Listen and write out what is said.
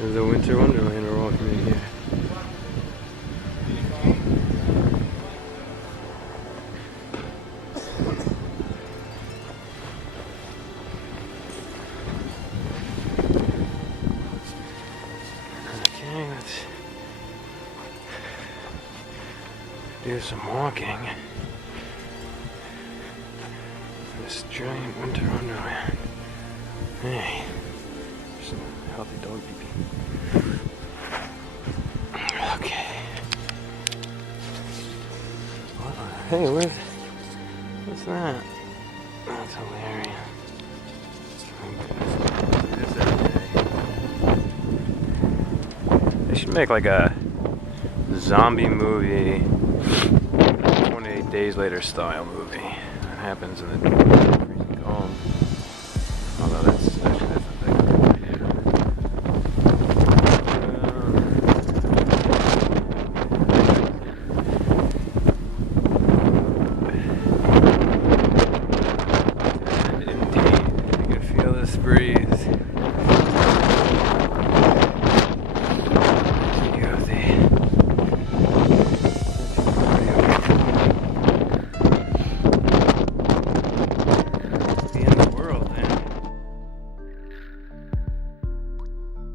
There's a winter wonderland we're walking in here. Okay, let's do some walking. This giant winter wonderland. Hey, just a healthy dog pee-pee. Okay. Hey, what's that? That's hilarious. Do this every day. They should make like a zombie movie, 28 Days Later style movie. That happens in the freezing cold. Although that's a big idea. Indeed, you can feel this breeze.